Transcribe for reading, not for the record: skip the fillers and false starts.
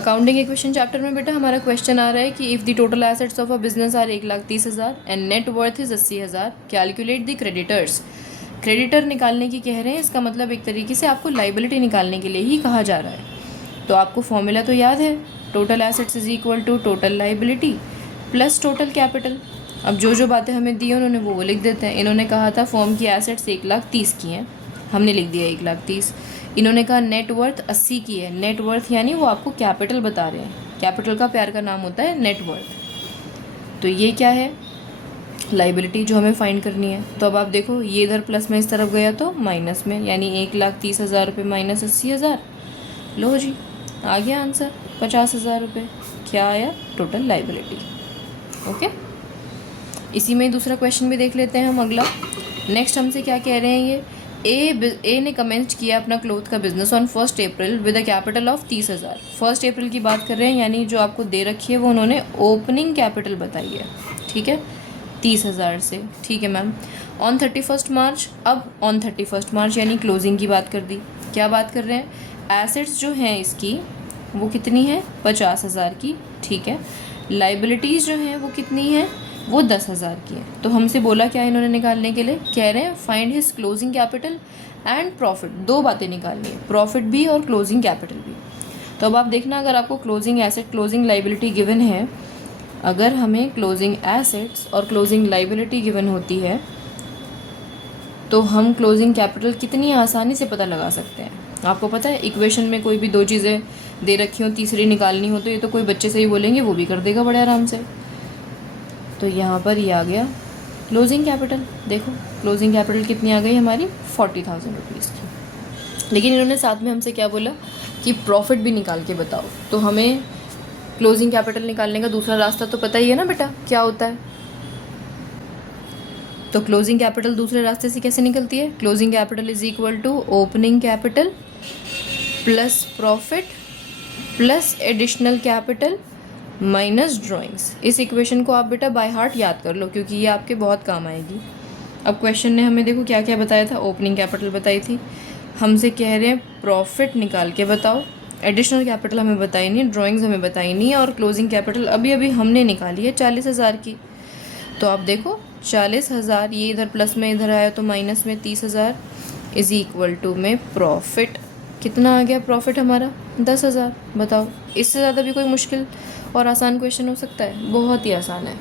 Accounting equation chapter में बेटा हमारा क्वेश्चन आ रहा है कि if the total assets of a business are 1,30,000 and net worth is 80,000, calculate the creditors. Creditor निकालने की कह रहे हैं, इसका मतलब एक तरीके से आपको लाइबिलिटी निकालने के लिए ही कहा जा रहा है। तो आपको फॉर्मूला तो याद है, total assets is equal to total liability plus total capital. अब जो बातें हमें दी उन्होंने वो लिख देते हैं। इन्होंने कहा था फॉर्म की एसेट्स 1,30,000 की हैं, हमने लिख दिया 1,30,000। इन्होंने कहा नेट वर्थ 80 की है, नेट वर्थ यानी वो आपको कैपिटल बता रहे हैं, कैपिटल का प्यार का नाम होता है नेट वर्थ। तो ये क्या है, लाइबिलिटी जो हमें फाइंड करनी है। तो अब आप देखो ये इधर प्लस में इस तरफ गया तो माइनस में, यानी 1,30,000 रुपये माइनस 80,000। लो जी आ गया आंसर 50,000 रुपये। क्या आया, टोटल लाइबिलिटी। ओके, इसी में दूसरा क्वेश्चन भी देख लेते हैं हम अगला। नेक्स्ट हमसे क्या कह रहे हैं, ये ए ने कमेंस किया अपना क्लोथ का business on 1 April with a capital of 30,000। 1 अप्रैल की बात कर रहे हैं, यानी जो आपको दे रखी है वो उन्होंने ओपनिंग कैपिटल बताई है, ठीक है, 30,000 से। ठीक है मैम। ऑन 31 मार्च, अब ऑन 31 मार्च यानी क्लोजिंग की बात कर दी। क्या बात कर रहे हैं, एसेट्स जो हैं इसकी वो कितनी है, 50,000 की, ठीक है। लाइबिलिटीज़ जो हैं वो कितनी है, वो 10,000 की है। तो हमसे बोला क्या इन्होंने निकालने के लिए, कह रहे हैं find his closing capital and profit. दो बातें निकालनी है, प्रॉफिट भी और क्लोजिंग कैपिटल भी। तो अब आप देखना, अगर आपको closing asset closing liability given है, अगर हमें क्लोजिंग एसेट्स और क्लोजिंग लाइबिलिटी गिवन होती है तो हम क्लोजिंग कैपिटल कितनी आसानी से पता लगा सकते हैं। आपको पता है इक्वेशन में कोई भी दो चीज़ें दे रखी हो, तीसरी निकालनी हो तो ये तो कोई बच्चे से ही बोलेंगे, वो भी कर देगा बड़े आराम से। तो यहाँ पर ये आ गया क्लोजिंग कैपिटल। देखो क्लोजिंग कैपिटल कितनी आ गई हमारी, 40,000 रुपीज़ की। लेकिन इन्होंने साथ में हमसे क्या बोला कि प्रॉफिट भी निकाल के बताओ। तो हमें क्लोजिंग कैपिटल निकालने का दूसरा रास्ता तो पता ही है ना बेटा, क्या होता है। तो क्लोजिंग कैपिटल दूसरे रास्ते से कैसे निकलती है, closing capital is equal to opening capital plus profit plus additional capital minus drawings. इस इक्वेशन को आप बेटा बाय हार्ट याद कर लो, क्योंकि ये आपके बहुत काम आएगी। अब क्वेश्चन ने हमें देखो क्या क्या बताया था, ओपनिंग कैपिटल बताई थी, हमसे कह रहे हैं प्रॉफिट निकाल के बताओ, एडिशनल कैपिटल हमें बताई नहीं, ड्राइंग्स हमें बताई नहीं है, और क्लोजिंग कैपिटल अभी अभी हमने निकाली है 40,000 की। तो आप देखो 40,000, ये इधर प्लस में इधर आया तो माइनस में 30,000 इज इक्वल टू में प्रॉफिट कितना आ गया, प्रॉफिट हमारा 10,000। बताओ इससे ज़्यादा भी कोई मुश्किल और आसान क्वेश्चन हो सकता है, बहुत ही आसान है।